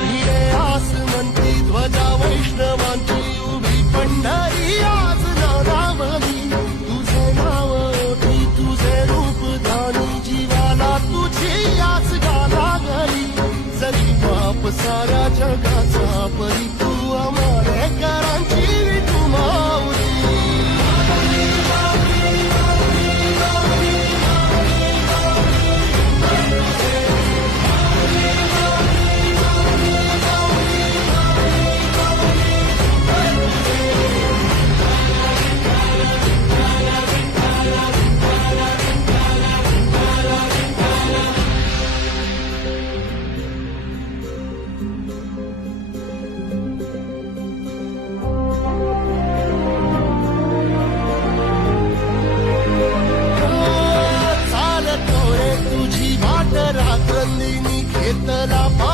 भिडे आसमंती ध्वजा वैष्णवांची उभी पंढरी आज नारावली तुझे नाव ओठी तुझे रूप धानी जीवाला तुझी आज गाला गली जरी बाप साऱ्या जगाचा परी तू de la paz.